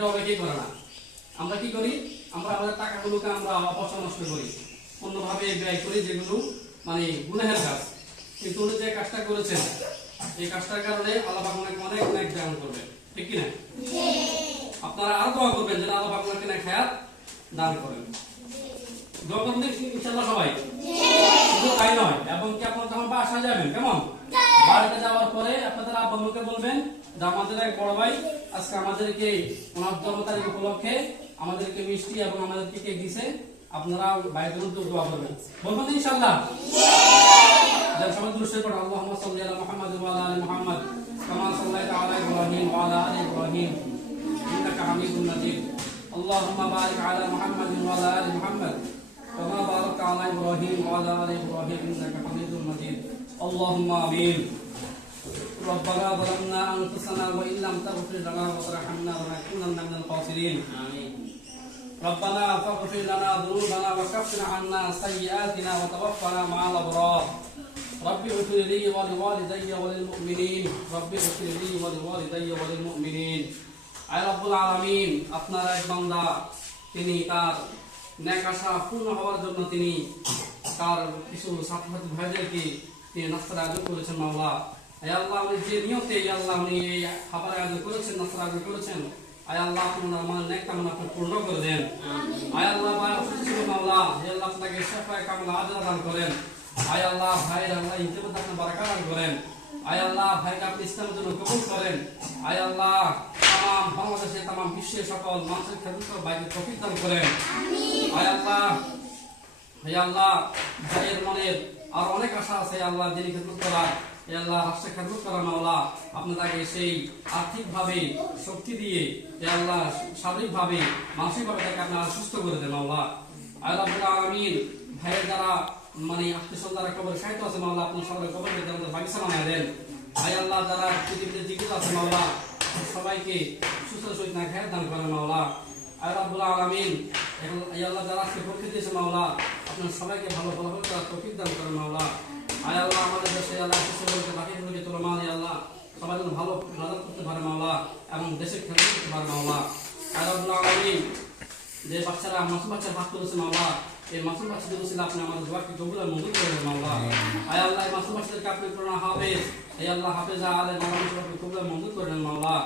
এটা অনেকেই করে না। আমরা কি করি, আমরা আমাদের টাকাগুলোকে আমরা অপচয় নষ্ট করি, অন্যভাবে ব্যয় করি, যেগুলো মানে গুনাহের কাজ। কিন্তু উনি যে কাজটা করেছেন, এই কাজটার কারণে আল্লাহ পাক অনেক অনেক অনেক দান করবেন, ঠিক কি না? আপনারা আরো দোয়া করবেন যেন আল্লাহ পাক ওনাকে নেক হায়াত দান করেন। দোয়া করবেন ইনশাআল্লাহ সবাই। শুধু তাই নয়, এবং কি আপনারা যখন বাসায় যাবেন, কেমন বাড়িতে যাওয়ার পরে আপনাদের আব্বুকে বলবেন যে আমাদের এক বড় ভাই আজকে আমাদেরকে ওনার জন্ম তারিখ উপলক্ষে আমাদেরকে মিষ্টি এবং আমাদেরকে কেক দিয়েছে, আপনারা ভাইয়ের জন্য দোয়া করবেন, বলবেন ইনশাআল্লাহ। সবাই দুরূদ শরীফ পড়ুন। আল্লাহুম্মা সাল্লি আলা মুহাম্মাদ ওয়া আলা আলি মুহাম্মাদ কামা সাল্লাইতা আলা ইব্রাহিম ওয়া আলা আলি ইব্রাহিম ইন্নাকা হামিদুম মাজিদ। আল্লাহুম্মা বারিক আলা মুহাম্মাদ ওয়া আলা আলি মুহাম্মাদ কামা বারাকতা আলা ইব্রাহিম ওয়া আলা আলি ইব্রাহিম ইন্নাকা হামিদুম মাজিদ। আল্লাহুম্মা আমিন। ربنا ظلمنا أنفسنا وإن لم تغفر لنا وترحمنا لنكونن من الخاسرين. آمين. ربنا فاغفر لنا ذنوبنا وكفر عنا سيئاتنا وتوفنا مع الأبرار. رب اغفر لي ولوالدي وللمؤمنين. رب اغفر لي ولوالدي وللمؤمنين. আয় রব্বুল আলামিন, আপনার এক বান্দা, তিনি তার নেক আশা পূর্ণ হওয়ার জন্য তিনি তার কিছু ছাত্রছাত্রী ভাইদেরকে তিনি নাস্তার আয়োজন করেছেন। মাওলা আয় আল্লাহ, উনি যে নিয়তে আল্লাহ উনি এই খাবার আয়োজন করেছেন, নাস্তার আয়োজন করেছেন, আয় আল্লাহ আপনার আমার নেক কামনা আপনি পূর্ণ করে দেন। আয় আল্লাহ ভাই অসুস্থ ছিল মাওলা, আয় আল্লাহ আপনাকে শেফায়ে কামলা আজরা দান করেন। আয় আল্লাহ ভাইয়ের আল্লাহ ইনতিবাত আপনি বারাকা দান করেন। আয় আল্লাহ ভাইকে আপনি ইসলামের জন্য কবুল করেন। আয় আল্লাহ তাম বাংলাদেশে তাম বিশ্বের সকল মানুষের ক্ষেত্রে ভাইকে তৌফিক দান করেন। আয় আল্লাহ ভাইয়ের মনের আর অনেক আশা আছে আল্লাহ, যিনি খেদমত করা আল্লাহ রাষ্ট্রের খেদমত করা মাওলা, আপনি তাকে সেই আর্থিকভাবে শক্তি দিয়ে আল্লাহ শারীরিকভাবে মানসিকভাবে তাকে আপনারা সুস্থ করে দেন মাওলা। আয় রাব্বুল আলামিন, ভাইয়ের যারা মানে আত্মীয় যারা কবর সাহিত্য আছে মাওলা, আপনি সবাই কবরকে আমাদের বাগিচা বানিয়ে দেন। আয় আল্লাহ যারা পৃথিবীতে জীবিত আছে মাওলা, সবাইকে সুস্থ সহিত না খেয়াল দান করেন মাওলা। আয় রাব্বুল আলামিন, আয় আল্লাহ যারা আজকে পরীক্ষা দিয়েছে মাওলা, আপনার সবাইকে ভালো ফলাফল করার তৌফিক দান করেন মাওলা। আয় আল্লাহ আমাদের দেশে আল্লাহ সুস্থভাবে বাকিগুলোকে তোলা মানে আল্লাহ সবাই যেন ভালো রেজাল্ট করতে পারে মাওলা, এবং দেশের খেলা করতে পারে মাওলা। আয় রাব্বুল আলামিন, যে বাচ্চারা মাসুম বাচ্চা ভাগ করেছে মাওলা, এই মাসুম বাচ্চাদের ছিল আপনি আমাদের দোয়াকে কবুল আর মঞ্জুর করে দেন মাওলা। আয় আল্লাহ এই মাসুম বাচ্চাদেরকে আপনি করোনা হাফেজ, এই আল্লাহ হাফেজা আলে মাওলানা সবাইকে কবুল আর মঞ্জুর করে দেন মাওলা।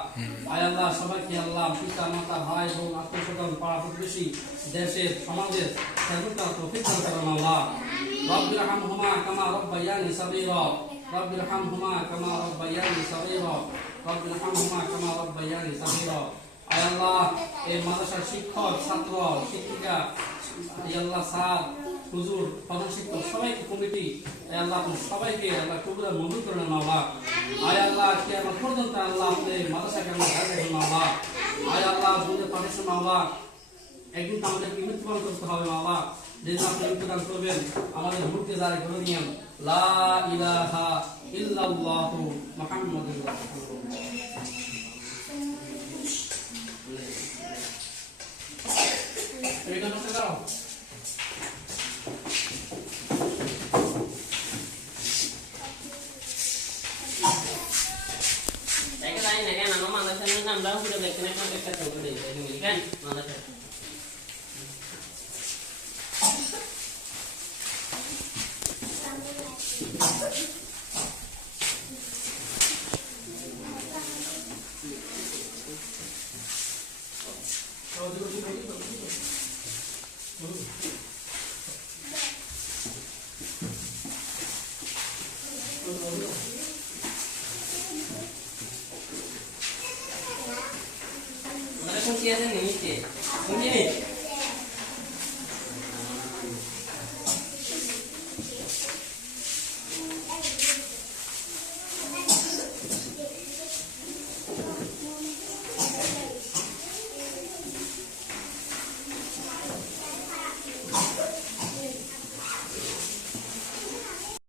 আয় আল্লাহ সবাইকে আল্লাহ পিতা মাতা ভাই বোন আত্মীয় স্বজন পাড়া প্রতিবেশী দেশের সমাজের খেদমত করার তৌফিক দান করেন মাওলা। রব্বির হামহুমা কামা রাব্বায়ানি সাগীরা। রব্বির হামহুমা কামা রাব্বায়ানি সাগীরা। রব্বির হামহুমা কামা রাব্বায়ানি সাগীরা। আয় আল্লাহ এই মাদ্রাসার শিক্ষক ছাত্র শিক্ষিকা আল্লাহ স্যার হুজুর প্রধান শিক্ষক সবাইকে কমিটি আল্লাহ সবাইকে আল্লাহ কবুল আর মঞ্জুর করে নেন মাওলা। আয় আল্লাহ কিয়ামত পর্যন্ত আল্লাহ আপনি মাদ্রাসাকে আমরা ধারে রাখেন মাওলা। আয় আল্লাহ দুনিয়া পাঠিয়েছে মাওলা, একদিন তো আমাদেরকে মৃত্যুবরণ করতে হবে মাওলা, যেদিন আপনি মৃত্যুদান করবেন আমাদের মুখকে জারি করে দিয়েন লা ইলাহা ইল্লাল্লাহু মুহাম্মাদুর রাসূলুল্লাহ। এটা নষ্ট করো। Saya kira ini kan nama madrasahnya 16 sudah bikin apa kita coba deh ini kan madrasah. Ada kunci ada nih, kunci nih.